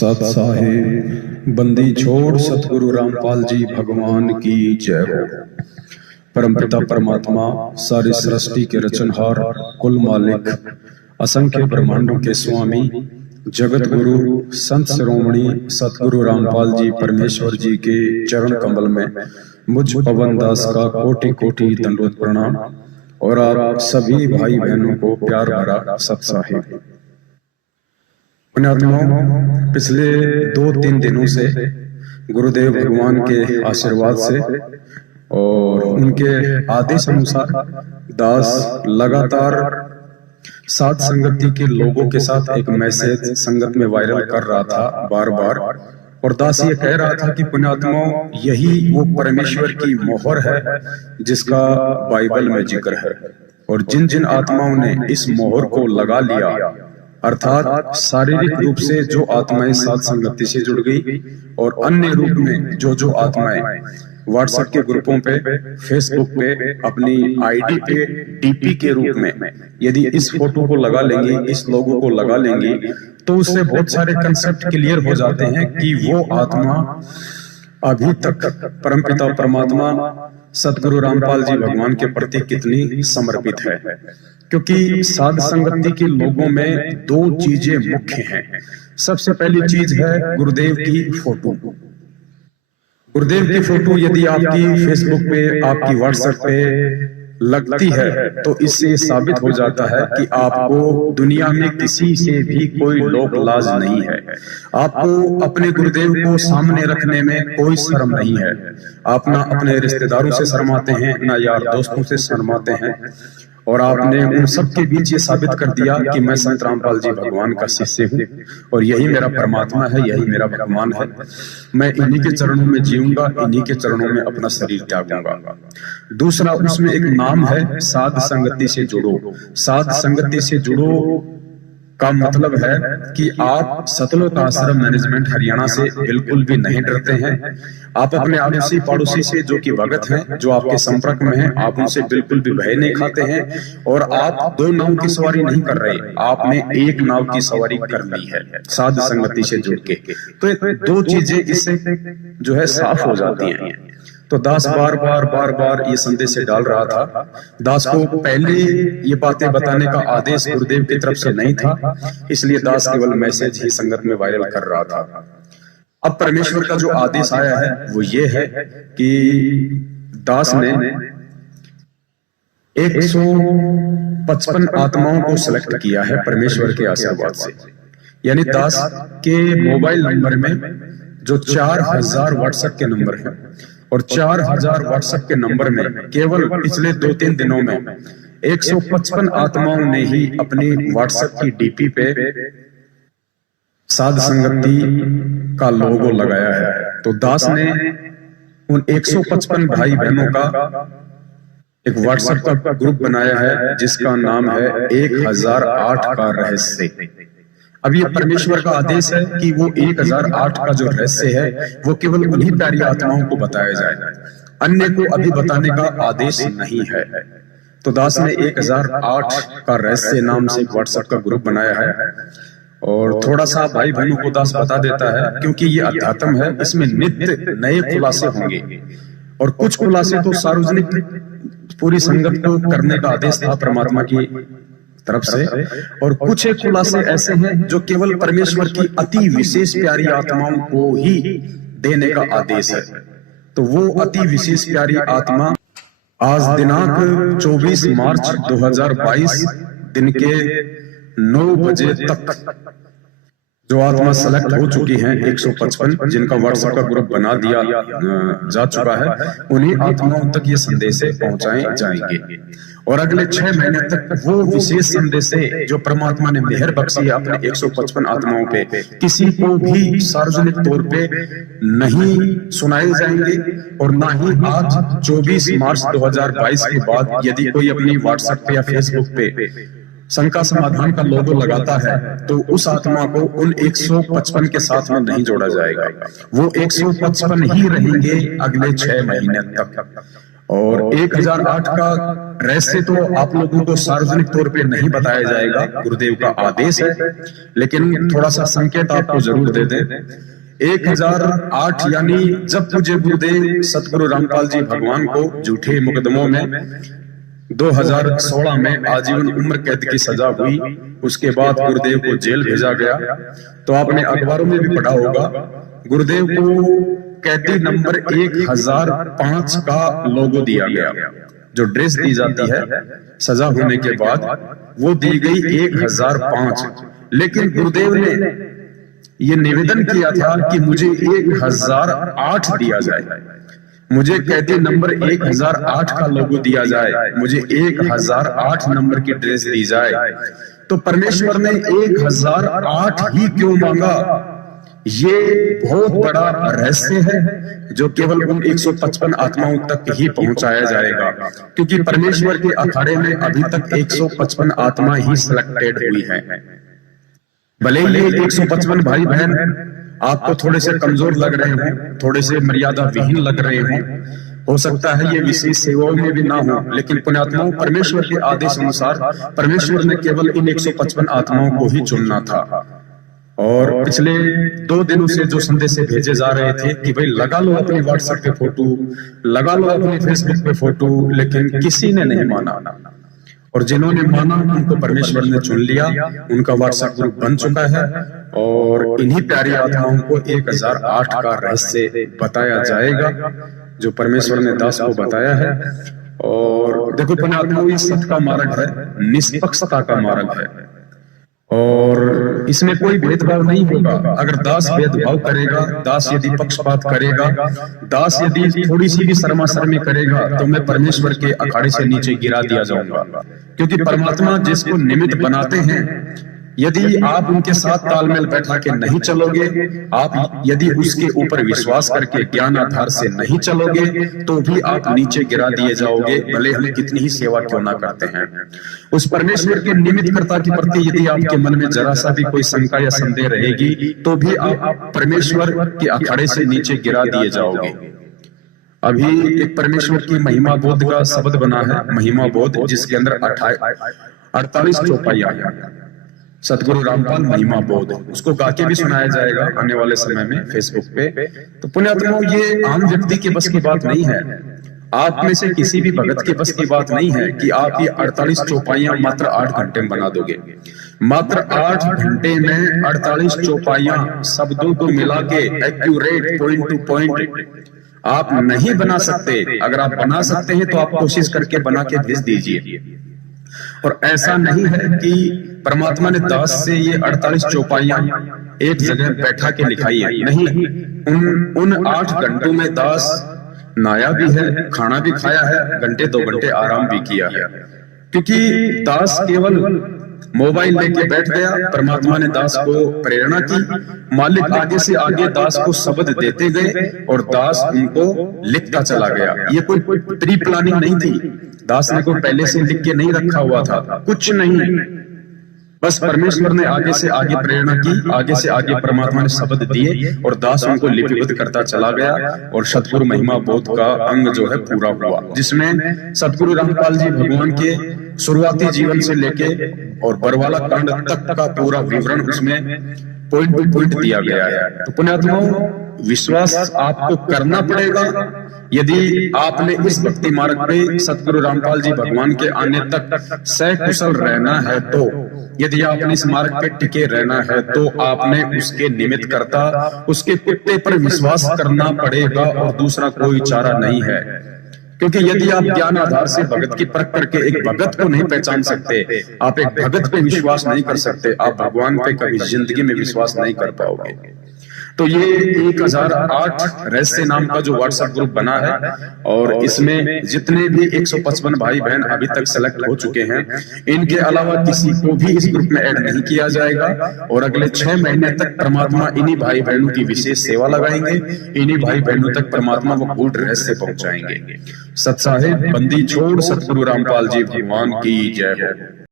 सत साहिब बंदी छोड़ सतगुरु रामपाल जी भगवान की जय हो। परमपिता परमात्मा सारी सृष्टि के रचनहार, कुल मालिक, असंख्य ब्रह्मांडों के स्वामी, जगत गुरु संत शिरोमणि सतगुरु रामपाल जी परमेश्वर जी के चरण कमल में मुझ पवन दास का कोटि कोटि दंडवत प्रणाम और आप सभी भाई बहनों को प्यार भरा सत साहिब। पुण्यात्माओं, पिछले 2-3 दिनों से गुरुदेव भगवान के आशीर्वाद से और उनके आदेश अनुसार दास लगातार साध संगति के लोगों के साथ एक मैसेज संगत में वायरल कर रहा था बार बार, और दास ये कह रहा था कि पुण्यात्माओं, यही वो परमेश्वर की मोहर है जिसका बाइबल में जिक्र है, और जिन जिन आत्माओं ने इस मोहर को लगा लिया, अर्थात शारीरिक रूप से जो आत्माएं साध संगति से जुड़ गई और अन्य रूप में जो आत्माएं व्हाट्सएप के ग्रुपों पे, फेसबुक पे, अपनी आईडी पे डीपी के रूप में यदि इस फोटो को लगा लेंगी, इस लोगो को लगा लेंगी, तो उससे बहुत सारे कंसेप्ट क्लियर हो जाते हैं कि वो आत्मा अभी तक परमपिता परमात्मा सतगुरु रामपाल जी भगवान के प्रति कितनी समर्पित है। क्योंकि साध संगति के लोगों में 2 चीजें मुख्य हैं। सबसे पहली चीज है गुरुदेव की फोटो। गुरुदेव की फोटो यदि आपकी फेसबुक पे, आपकी व्हाट्सएप पे लगती है तो इससे साबित हो जाता है कि आपको दुनिया में किसी से भी कोई लोक लाज नहीं है। आपको अपने गुरुदेव को सामने रखने में कोई शर्म नहीं है। आप ना अपने रिश्तेदारों से शर्माते हैं, ना यार दोस्तों से शर्माते हैं, और आपने उन सब के बीच ये साबित कर दिया कि मैं संत रामपाल जी भगवान का शिष्य हूँ और यही मेरा परमात्मा है, यही मेरा भगवान है। मैं इन्हीं के चरणों में जीऊंगा, इन्हीं के चरणों में अपना शरीर त्यागूंगा। दूसरा, उसमें एक नाम है साध संगति से जुड़ो। साध संगति से जुड़ो का मतलब है कि आप सतलोक आश्रम मैनेजमेंट हरियाणा से बिल्कुल भी नहीं डरते हैं। आप अपने आड़ोसी पड़ोसी से जो कि भगत हैं, जो आपके संपर्क में हैं, आप उनसे बिल्कुल भी भय नहीं खाते हैं, और आप 2 नाव की सवारी नहीं कर रहे, आपने एक नाव की सवारी कर ली है साध संगति से जुड़ के। तो 2 चीजें इससे जो है साफ हो जाती हैं। तो दास बार बार ये संदेश डाल रहा था। दास को पहले ये बातें बताने का आदेश गुरुदेव की तरफ से नहीं था, इसलिए दास केवल मैसेज ही संगत में वायरल कर रहा था। अब परमेश्वर का जो आदेश आया है वो ये है कि दास ने 155 आत्माओं को सिलेक्ट किया है परमेश्वर के आशीर्वाद से। यानी दास के मोबाइल नंबर में जो 4000 व्हाट्सएप के नंबर हैं, और 4000 व्हाट्सएप के नंबर में केवल पिछले 2-3 दिनों में 155 आत्माओं ने ही अपनी व्हाट्सएप की डीपी पे साध संगति का लोगो लगाया है। तो दास ने उन 155 भाई बहनों का एक व्हाट्सएप का ग्रुप बनाया है जिसका नाम है 1008 का रहस्य। अब ये परमेश्वर का आदेश है कि वो 1008 का जो रहस्य है वो केवल उन्हीं प्यारी आत्माओं को बताया जाए, अन्य को अभी बताने का आदेश नहीं है। तो दास ने 1008 का रहस्य नाम से एक व्हाट्सएप का ग्रुप बनाया है, और थोड़ा सा भाई बहनों को दास बता देता है क्योंकि ये अध्यात्म है, इसमें नित्य नए खुलासे होंगे, और कुछ खुलासे तो सार्वजनिक पूरी संगत को करने का आदेश था परमात्मा की तरफ से, और कुछ एक खुलासे ऐसे हैं जो केवल परमेश्वर की अति विशेष प्यारी आत्माओं को ही देने का आदेश है। तो वो अति विशेष प्यारी आत्मा आज दिनांक 24 मार्च 2022 दिन के 9 बजे तक जो आत्मा सेलेक्ट हो चुकी हैं 155, जिनका व्हाट्सएप का ग्रुप बना दिया जा चुका है, उन्हीं आत्माओं तक ये संदेश पहुंचाए जाएंगे। और अगले 6 महीने तक वो विशेष संदेश जो परमात्मा ने मेहर बख्शी है अपने 155 आत्माओं पे, किसी को भी सार्वजनिक तौर पे नहीं सुनाए जाएंगे, और ना ही आज 24 मार्च 2022 के बाद यदि कोई अपनी व्हाट्सएप पे या फेसबुक पे शंका समाधान का लोगो लगाता है तो उस आत्मा को उन 155 के साथ में नहीं जोड़ा जाएगा। वो 155 ही रहेंगे अगले 6 महीने तक। और 1008 का रहस्य तो आप लोगों को सार्वजनिक तौर पे नहीं बताया जाएगा, गुरुदेव का आदेश है, लेकिन थोड़ा सा संकेत आपको जरूर दे दें। 1008 यानी जब मुझे गुरुदेव सतगुरु रामपाल जी भगवान को झूठे मुकदमों में 2016 में आजीवन उम्र कैद की सजा हुई, उसके बाद गुरुदेव को जेल भेजा गया। तो आपने अखबारों में भी पढ़ा होगा, गुरुदेव को कैदी नंबर 1005 का लोगो दिया गया। जो ड्रेस दी जाती है सजा होने के बाद, वो दी गई 1005। लेकिन गुरुदेव ने ये निवेदन किया था कि मुझे 1008 दिया जाए, मुझे कैदी नंबर 1008 का लोगो दिया जाए, मुझे 1008 नंबर की ड्रेस दी जाए। तो परमेश्वर ने 1008 ही क्यों मांगा, ये बहुत बड़ा रहस्य है जो केवल उन 155 आत्माओं तक ही पहुंचाया जाएगा, क्योंकि परमेश्वर के अखाड़े में अभी तक 155 आत्मा ही सिलेक्टेड हुई है। भले ही 155 भाई बहन आपको थोड़े से कमजोर लग रहे हों, थोड़े से मर्यादा विहीन लग रहे हों, हो सकता है ये विशेष सेवाओं में भी ना हो, लेकिन पुण्यात्माओं, परमेश्वर के आदेश अनुसार परमेश्वर ने केवल इन 155 आत्माओं को ही चुनना था। और पिछले 2 दिनों से जो संदेश भेजे जा रहे थे कि भाई लगा लो अपने व्हाट्सएप पे फोटो, लगा लो अपने फेसबुक पे फोटो, लेकिन किसी ने नहीं माना। और जिन्होंने माना उनको परमेश्वर ने चुन लिया, उनका व्हाट्सएप ग्रुप बन चुका है। और इन्हीं प्यारी आत्माओं को 1008 का रहस्य बताया जाएगा जो परमेश्वर ने दास को बताया है। और देखो पुण्यात्माओं, ये सत्य का मार्ग है, निष्पक्षता का मार्ग है, और इसमें कोई भेदभाव नहीं होगा। अगर दास भेदभाव करेगा, दास यदि पक्षपात करेगा, दास यदि थोड़ी सी भी शर्माशर्मी करेगा, तो मैं परमेश्वर के अखाड़े से नीचे गिरा दिया जाऊंगा। क्योंकि परमात्मा जिसको निमित्त बनाते हैं, यदि आप उनके साथ तालमेल बैठा के नहीं चलोगे, आप यदि उसके ऊपर विश्वास करके ज्ञान आधार से नहीं चलोगे, तो भी आप नीचे गिरा दिए जाओगे, भले हम कितनी ही सेवा क्यों ना करते हैं। उस परमेश्वर के निमित्त कर्ता के प्रति यदि आपके मन में जरा सा भी कोई शंका या संदेह रहेगी, तो भी आप परमेश्वर के अखाड़े से नीचे गिरा दिए जाओगे। अभी एक परमेश्वर की महिमा बोध का शब्द बना है, महिमा बोध, जिसके अंदर 48 चौपाइयां हैं। सतगुरु रामपाल महिमा बोध, उसको गा के भी सुनाया जाएगा आने वाले समय में फेसबुक पे। तो पुण्यात्माओं, ये आम व्यक्ति के बस की बात नहीं है, आप में से किसी भी भगत के बस की बात नहीं है कि आप ये 48 चौपाइयां मात्र 8 घंटे में बना दोगे। मात्र 8 घंटे में 48 चौपाइयां शब्दों को मिला के एक्यूरेट, पॉइंट टू पॉइंट आप नहीं बना सकते। अगर आप बना सकते हैं तो आप कोशिश करके बना के भेज दीजिए। और ऐसा नहीं है कि परमात्मा ने दास से ये 48 चौपाइयां एक जगह बैठा के लिखाई है, नहीं। उन 8 घंटों में दास नहाया भी है, खाना भी खाया है, घंटे 2 घंटे आराम भी किया है। क्योंकि दास केवल मोबाइल लेके बैठ गया, परमात्मा ने दास को प्रेरणा की, मालिक आगे से आगे दास को शब्द देते गए और दास उनको लिखता चला गया। ये कोई प्री प्लानिंग नहीं थी, दास ने कोई पहले से लिख के नहीं रखा हुआ था, कुछ नहीं। बस परमेश्वर ने आगे से आगे प्रेरणा की, आगे से आगे परमात्मा ने शब्द दिए और दास उनको लिपिबद्ध करता चला गया। और सतगुरु महिमा बोध का अंग जो है पूरा हुआ, जिसमें सतगुरु रामपाल जी भगवान के शुरुआती जीवन से लेके और बरवाला कांड तक का पूरा विवरण उसमें पॉइंट टू पॉइंट दिया गया है। तो पुण्यात्माओं, विश्वास आपको करना पड़ेगा। यदि आपने इस भक्ति मार्ग पे सतगुरु रामपाल जी भगवान के आने तक सकुशल रहना है, तो यदि आपने इस मार्ग पे टिके रहना है, तो आपने उसके निमित्त करता, उसके कुत्ते पर विश्वास करना पड़ेगा और दूसरा कोई चारा नहीं है। क्योंकि यदि आप ज्ञान आधार से भगत की परख करके एक भगत को नहीं पहचान सकते, आप एक भगत पे विश्वास नहीं कर सकते, आप भगवान पे कभी जिंदगी में विश्वास नहीं कर पाओगे। तो ये 1008 रहस्य नाम का जो व्हाट्सएप ग्रुप बना है, और इसमें जितने भी 155 भाई बहन अभी तक सेलेक्ट हो चुके हैं, इनके अलावा किसी को भी इस ग्रुप में ऐड नहीं किया जाएगा। और अगले 6 महीने तक परमात्मा इन्हीं भाई बहनों की विशेष सेवा लगाएंगे, इन्हीं भाई बहनों तक परमात्मा वो गूढ़ रहस्य पहुंचाएंगे। सत साहिब बंदी छोड़ सतगुरु रामपाल जी भगवान की जय हो।